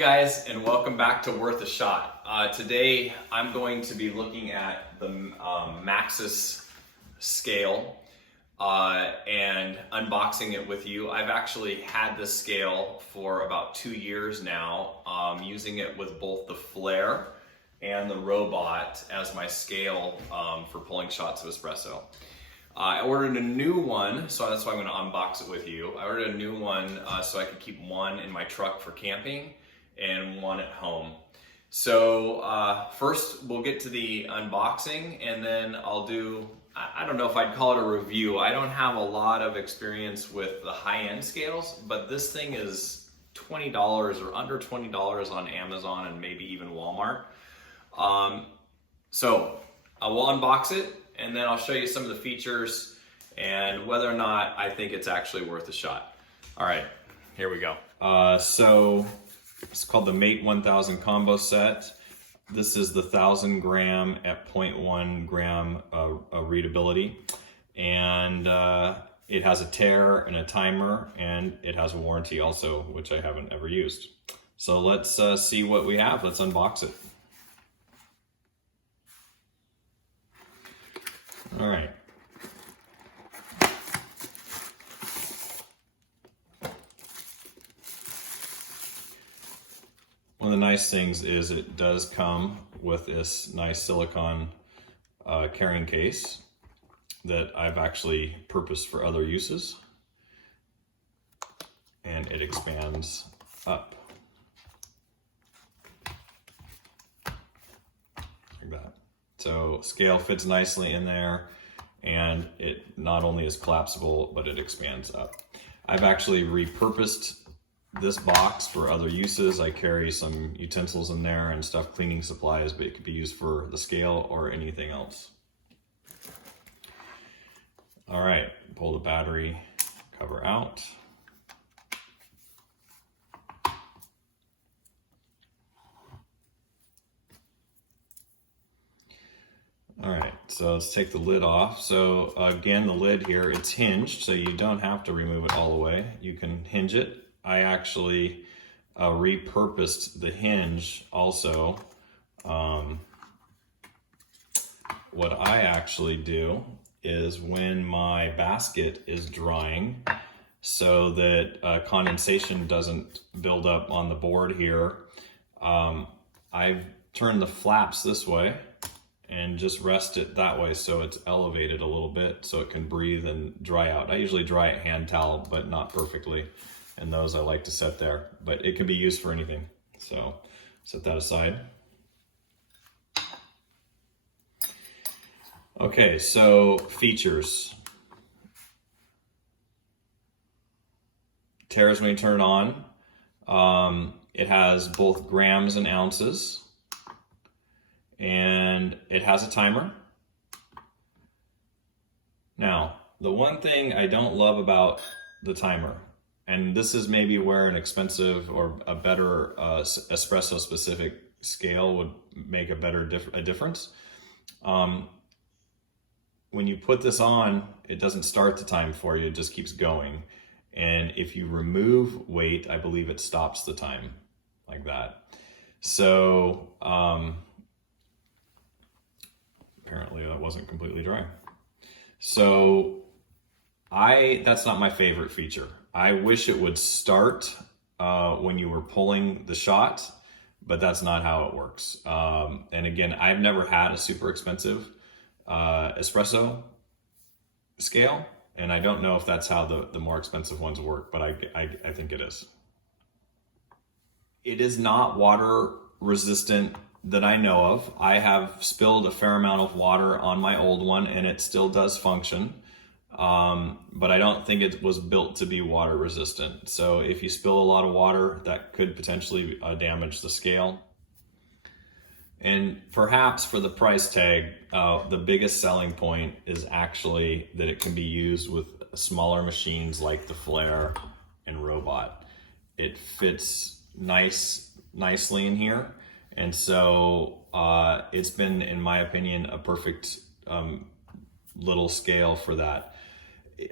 guys, and welcome back to Worth a Shot. Today I'm going to be looking at the MAXUS scale and unboxing it with you. I've actually had this scale for about 2 years now, using it with both the Flair and the Robot as my scale for pulling shots of espresso. I ordered a new one, so that's why I'm going to unbox it with you. I ordered a new one so I could keep one in my truck for camping and one at home. So first we'll get to the unboxing, and then I'll do, I don't know if I'd call it a review. I don't have a lot of experience with the high-end scales, but this thing is $20 or under $20 on Amazon and maybe even Walmart. So I will unbox it, and then I'll show you some of the features and whether or not I think it's actually worth a shot. All right, here we go. So it's called the Mate 1000 combo set. This is the 1000 gram at 0.1 gram readability. And it has a tare and a timer, and it has a warranty also, which I haven't ever used. So let's see what we have. Let's unbox it. All right. One of the nice things is it does come with this nice silicone carrying case that I've actually purposed for other uses, and it expands up like that. So scale fits nicely in there, and it not only is collapsible, but it expands up. I've actually repurposed this box for other uses. I carry some utensils in there and stuff, cleaning supplies, but it could be used for the scale or anything else. All right, pull the battery cover out. All right, so let's take the lid off. So again, the lid here, it's hinged, so you don't have to remove it all the way. You can hinge it. I actually repurposed the hinge also. What I actually do is when my basket is drying, so that condensation doesn't build up on the board here, I've turned the flaps this way and just rest it that way so it's elevated a little bit so it can breathe and dry out. I usually dry it hand towel, but not perfectly. And those I like to set there, but it can be used for anything. So set that aside. Okay, so features. Tares when you turn it on. It has both grams and ounces, and it has a timer. Now, the one thing I don't love about the timer, and this is maybe where an expensive or a better espresso specific scale would make a difference. When you put this on, it doesn't start the time for you, it just keeps going. And if you remove weight, I believe it stops the time like that. So apparently that wasn't completely dry. So that's not my favorite feature. I wish it would start when you were pulling the shot, but that's not how it works. And again, I've never had a super expensive espresso scale, and I don't know if that's how the more expensive ones work, but I think it is. It is not water resistant that I know of. I have spilled a fair amount of water on my old one, and it still does function. But I don't think it was built to be water resistant. So if you spill a lot of water, that could potentially damage the scale. And perhaps for the price tag, the biggest selling point is actually that it can be used with smaller machines like the Flair and Robot. It fits nicely in here. And so it's been, in my opinion, a perfect little scale for that.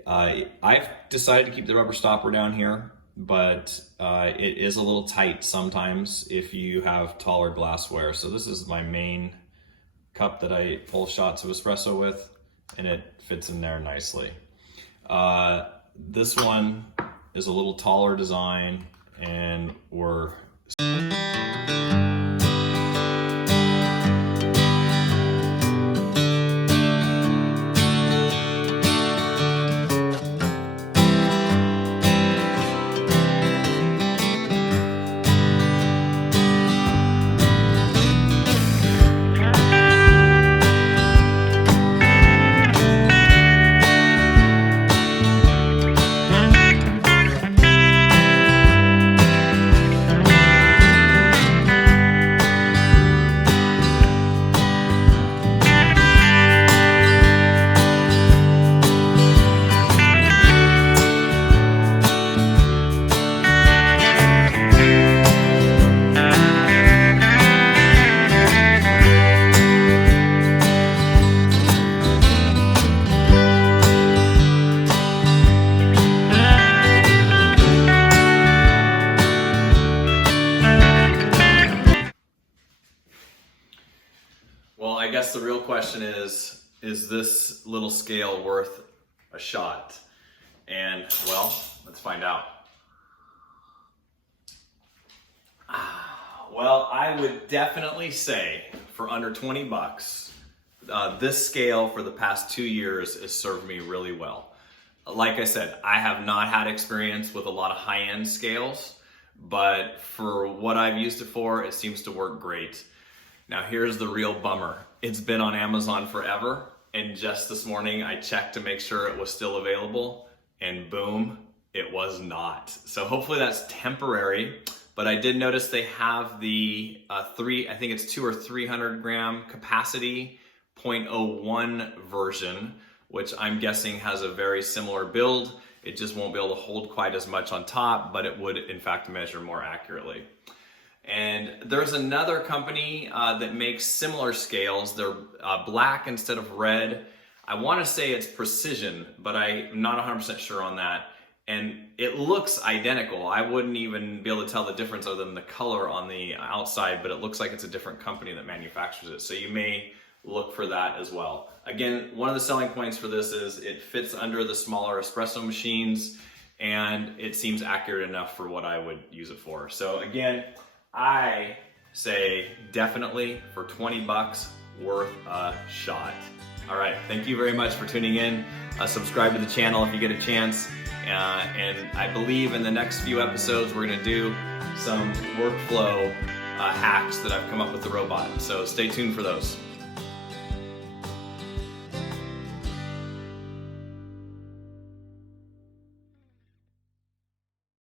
I've decided to keep the rubber stopper down here but it is a little tight sometimes if you have taller glassware. So this is my main cup that I pull shots of espresso with, and it fits in there nicely. This one is a little taller design, and we're I guess the real question is this little scale worth a shot? And well, let's find out. Well, I would definitely say for under 20 bucks, this scale for the past 2 years has served me really well. Like I said, I have not had experience with a lot of high-end scales, but for what I've used it for, it seems to work great. Now here's the real bummer. It's been on Amazon forever, and just this morning I checked to make sure it was still available, and boom, it was not. So hopefully that's temporary, but I did notice they have the I think it's 200 or 300 gram capacity 0.01 version, which I'm guessing has a very similar build. It just won't be able to hold quite as much on top, but it would in fact measure more accurately. And there's another company that makes similar scales. They're black instead of red. I want to say it's Precision, but I'm not 100% sure on that. And it looks identical. I wouldn't even be able to tell the difference other than the color on the outside, but it looks like it's a different company that manufactures it. So you may look for that as well. Again, one of the selling points for this is it fits under the smaller espresso machines, and it seems accurate enough for what I would use it for. So again, I say definitely for 20 bucks, worth a shot. All right, thank you very much for tuning in. Subscribe to the channel if you get a chance. And I believe in the next few episodes, we're gonna do some workflow hacks that I've come up with the robot. So stay tuned for those.